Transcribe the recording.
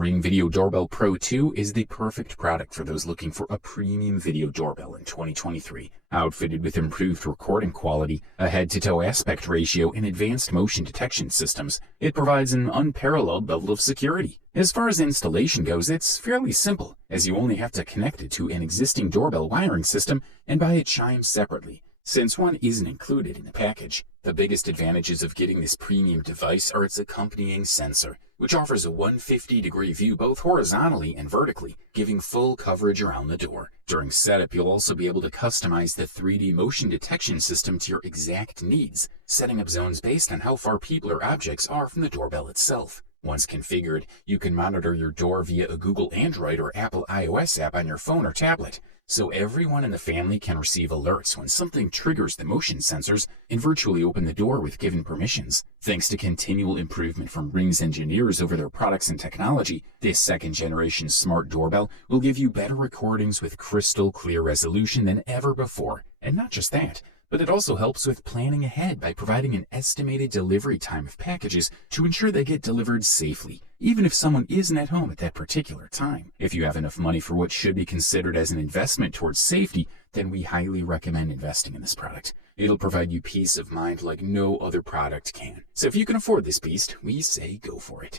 Ring Video Doorbell Pro 2 is the perfect product for those looking for a premium video doorbell in 2023. Outfitted with improved recording quality, a head-to-toe aspect ratio, and advanced motion detection systems, it provides an unparalleled level of security. As far as installation goes, it's fairly simple, as you only have to connect it to an existing doorbell wiring system and buy a chime separately, since one isn't included in the package. The biggest advantages of getting this premium device are its accompanying sensor, which offers a 150-degree view both horizontally and vertically, giving full coverage around the door. During setup, you'll also be able to customize the 3D motion detection system to your exact needs, setting up zones based on how far people or objects are from the doorbell itself. Once configured, you can monitor your door via a Google Android or Apple iOS app on your phone or tablet, so everyone in the family can receive alerts when something triggers the motion sensors and virtually open the door with given permissions. Thanks to continual improvement from Ring's engineers over their products and technology, this second-generation smart doorbell will give you better recordings with crystal clear resolution than ever before. And not just that, but it also helps with planning ahead by providing an estimated delivery time of packages to ensure they get delivered safely, even if someone isn't at home at that particular time. If you have enough money for what should be considered as an investment towards safety, then we highly recommend investing in this product. It'll provide you peace of mind like no other product can. So if you can afford this beast, we say go for it.